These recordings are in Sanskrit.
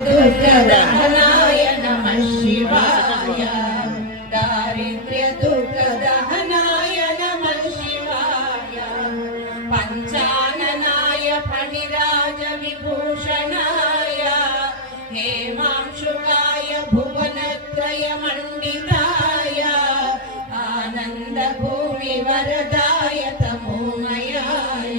दुःखदहनाय नमः शिवाय दारिद्र्य दुःखदहनाय नमः शिवाय पञ्चाननाय फणिराज विभूषणाय हेमांशुकाय भुवनत्रय मण्डिताय आनन्दभूमि वरदाय तमोमयाय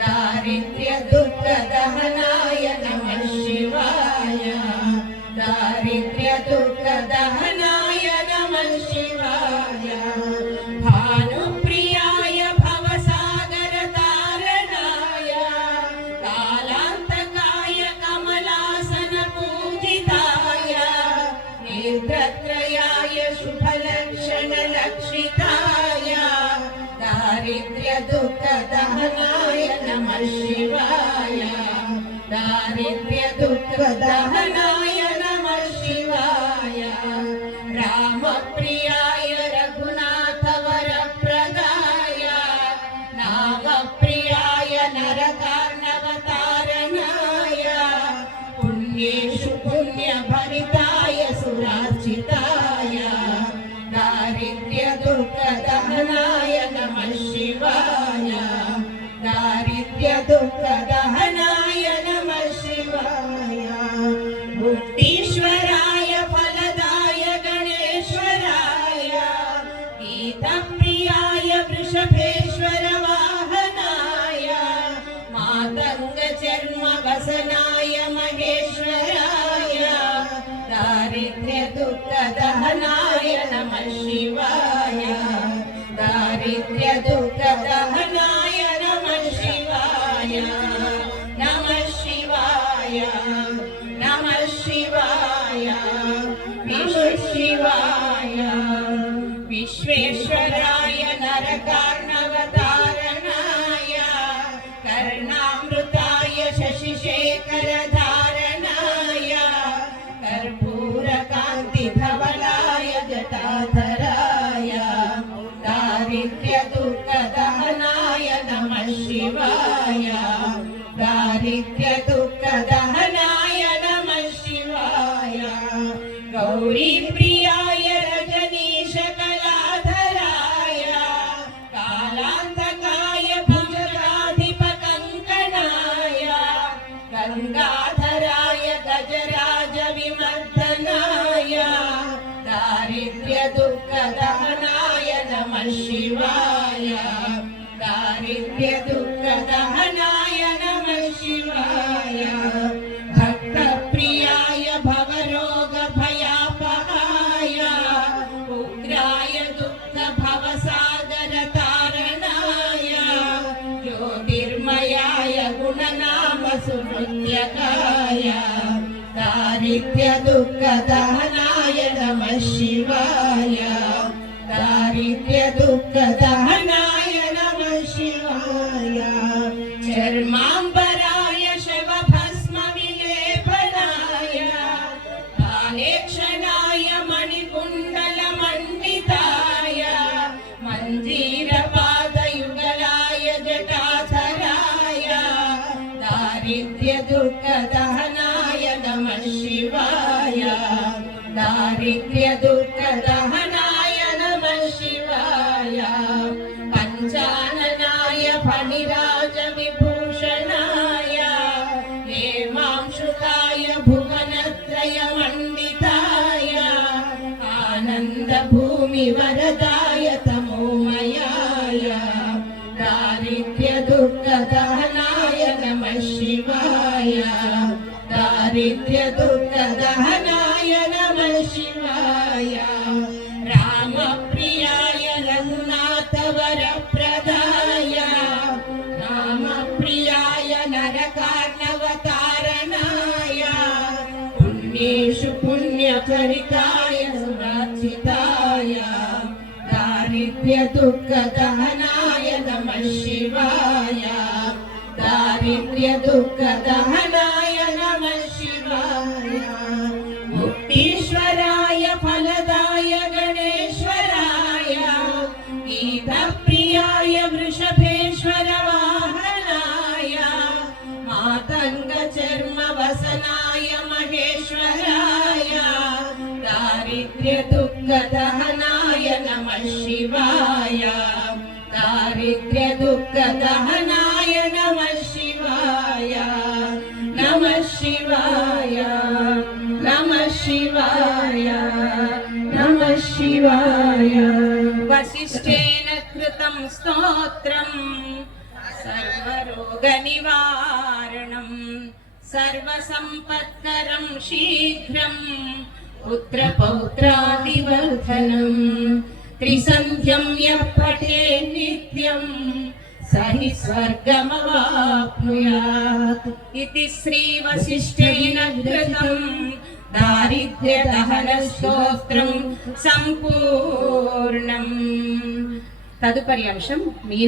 दारिद्र्य दुःखदहनाय नमः शिवाय दारिद्र्य दुःखदहनाय नमः शिवाय भानुप्रियाय भवसागरतारणाय कालान्तकाय कमलासन पूजिताय नेत्रत्रयाय शुभलक्षणलक्षिताय दारिद्र्य दुःखदहनाय नमः शिवाय दारिद्र्य दुःखदहनाय नमः शिवाय रामप्रियाय रघुनाथ वरप्रदाय नामप्रियाय नरकार्णवतारणाय पुण्येषु पुण्यभरिताय सुरार्चिताय दारिद्र्य दुःखदहनाय नमः शिवाय दारिद्र्य दुःखदहनाय नमः शिवाय मुक्तीश्वराय फलदाय गणेश्वराय गीतप्रियाय वृषभेश्वर वाहनाय मातङ्ग चर्म वसनाय महेश्वराय दारिद्र्य दुःखदहनाय नमः शिवाय दारिद्र्य दुःखदहनाय नमः शिवाय नमः शिवाय नमः शिवाय शिवाय विश्वेश्वराय नरकार्णवतारणाय कर्णामृताय शशिशेखरधारणाय कर्पूरकान्तिधवलाय जटाधराय दारिद्र्य दुःखदहनाय नमः शिवाय दारिद्र्य दुःखदहनाय नमः शिवाय गौरी प्रियाय रजनीश कलाधराय कालान्तकाय भुजगाधिपकङ्कणाय गङ्गाधराय गजराज विमर्दनाय दारिद्र्य दुःखदहनाय नमः शिवाय दारिद्र्य दुःखदहनाय नमः शिवाय भक्तप्रियाय भवरोगभयापहाय उग्राय दुःखभवसागरतारणाय ज्योतिर्मयाय गुणनाम सुहृद्यकाय दारिद्र्य दुःखदहनाय नमः शिवाय दारिद्र्य दुःखदहनाय नमः शिवाय चर्माम्बराय शवभस्म विलेपनाय कालेक्षणाय मणिकुण्डलमण्डिताय मञ्जीरपादयुगलाय जटाधराय दारिद्र्य दुःखदहनाय नमः शिवाय दारिद्र्य दुःखदहनाय नमः शिवाय पञ्चाननाय फणिराज विभूषणाय हेमांशुकाय भुवनत्रय मण्डिताय आनन्दभूमि वरदाय तमोमयाय दारिद्र्य दुःखदहनाय नमः शिवाय दारिद्र्य दुःखदहनाय नमः शिवाय रामप्रियाय रघुनाथ वरप्रदाय नामप्रियाय नरकार्णवतारणाय पुण्येषु पुण्यभरिताय सुरार्चिताय दारिद्र्य दुःखदहनाय नमः शिवाय दारिद्र्य दुःखदहनाय नमः शिवाय मुक्तीश्वराय फलदाय गणेश्वराय गीतप्रियाय वृषभेश्वर वाहनाय मातङ्ग चर्म वसनाय सर्वरोगनिवारणाय दारिद्र्यदुःखदहनाय नमः शिवाय दारिद्र्यदुःखदहनाय नमः शिवाय नमः शिवाय नमः शिवाय नमः शिवाय वसिष्ठेन कृतं स्तोत्रम् सर्वरोगनिवारणं सर्वसम्पत्करं शीघ्रं पुत्रपौत्रादिवर्धनम् त्रिसन्ध्यं यः पठेत् नित्यं स हि स्वर्गमवाप्नुयात् इति श्रीवसिष्ठेन कृतं दारिद्र्यदहनस्तोत्रं सम्पूर्णम्. తదుపరి అంశం మీనా